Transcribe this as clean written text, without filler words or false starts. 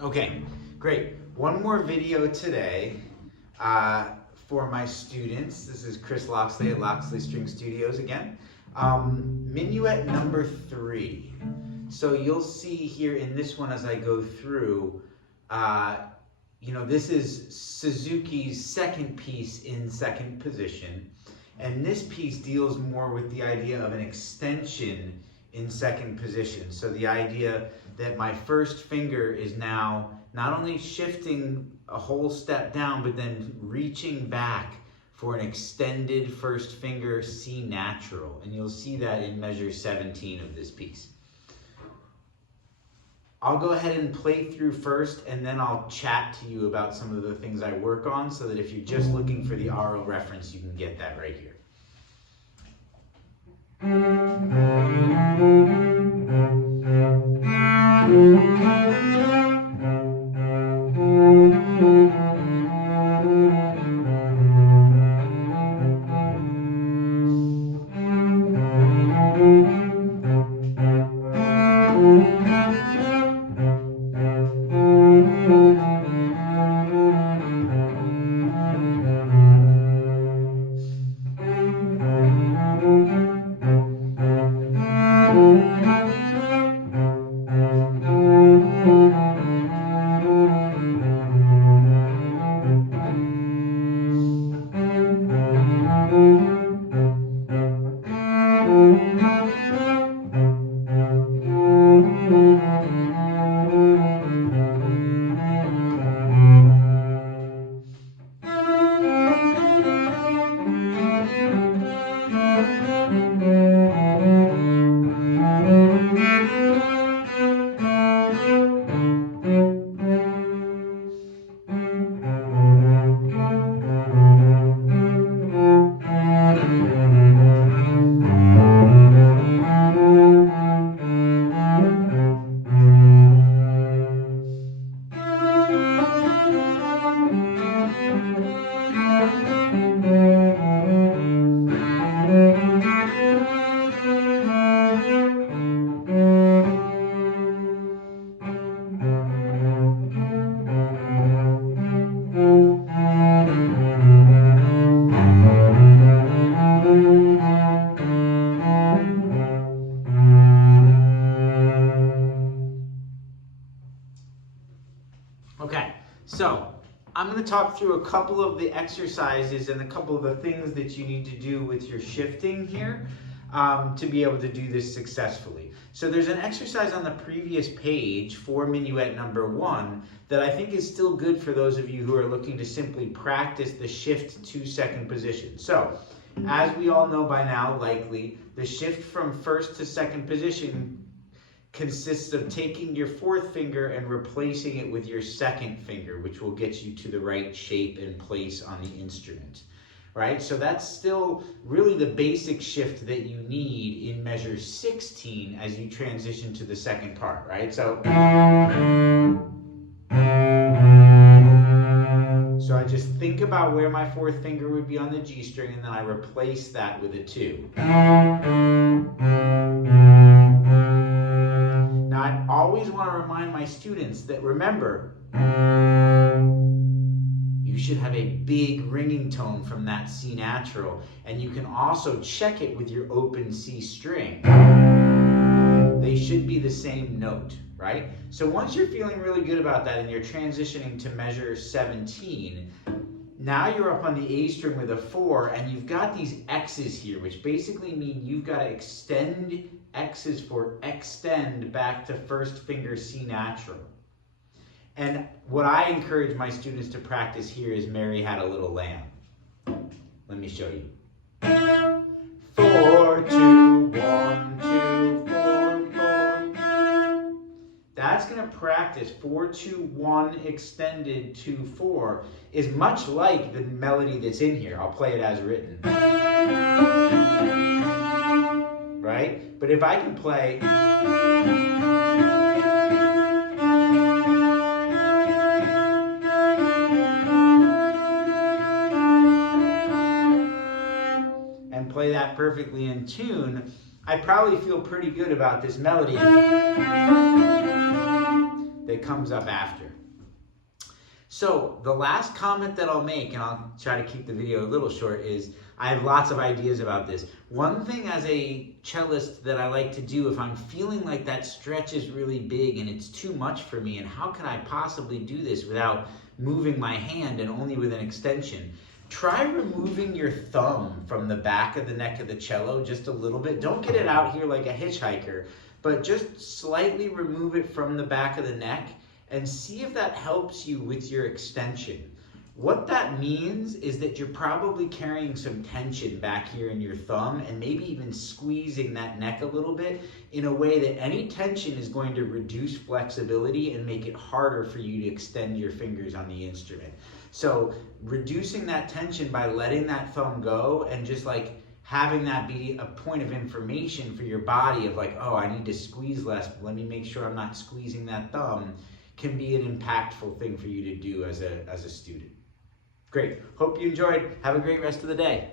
Okay, great. One more video today for my students. This is Chris Loxley at Loxley String Studios again. Minuet number 3. So you'll see here in this one as I go through, this is Suzuki's second piece in second position. And this piece deals more with the idea of an extension in second position. So the idea that my first finger is now not only shifting a whole step down, but then reaching back for an extended first finger C natural. And you'll see that in measure 17 of this piece. I'll go ahead and play through first, and then I'll chat to you about some of the things I work on, so that if you're just looking for the aural reference, you can get that right here. Okay, so I'm going to talk through a couple of the exercises and a couple of the things that you need to do with your shifting here to be able to do this successfully. So there's an exercise on the previous page for Minuet number 1 that I think is still good for those of you who are looking to simply practice the shift to second position. So, as we all know by now, likely, the shift from first to second position consists of taking your fourth finger and replacing it with your second finger, which will get you to the right shape and place on the instrument, right? So that's still really the basic shift that you need in measure 16 as you transition to the second part, right? So I just think about where my fourth finger would be on the G string, and then I replace that with a 2. Now, I always want to remind my students that, remember, you should have a big ringing tone from that C natural, and you can also check it with your open C string. They should be the same note, right? So once you're feeling really good about that and you're transitioning to measure 17, now you're up on the A string with a 4, and you've got these X's here, which basically mean you've got to extend X's for extend back to first finger C natural. And what I encourage my students to practice here is Mary Had a Little Lamb. Let me show you. 4, 2, 1, 2, 4, 4. That's going to practice 4, 2, 1 extended 2, 4 is much like the melody that's in here. I'll play it as written. Right? But if I can play and play that perfectly in tune, I probably feel pretty good about this melody that that comes up after. So the last comment that I'll make, and I'll try to keep the video a little short, is I have lots of ideas about this. One thing as a cellist that I like to do if I'm feeling like that stretch is really big and it's too much for me, and how can I possibly do this without moving my hand and only with an extension? Try removing your thumb from the back of the neck of the cello just a little bit. Don't get it out here like a hitchhiker, but just slightly remove it from the back of the neck and see if that helps you with your extension. What that means is that you're probably carrying some tension back here in your thumb and maybe even squeezing that neck a little bit in a way that any tension is going to reduce flexibility and make it harder for you to extend your fingers on the instrument. So reducing that tension by letting that thumb go and just like having that be a point of information for your body of like, oh, I need to squeeze less, let me make sure I'm not squeezing that thumb, can be an impactful thing for you to do as a student. Great. Hope you enjoyed. Have a great rest of the day.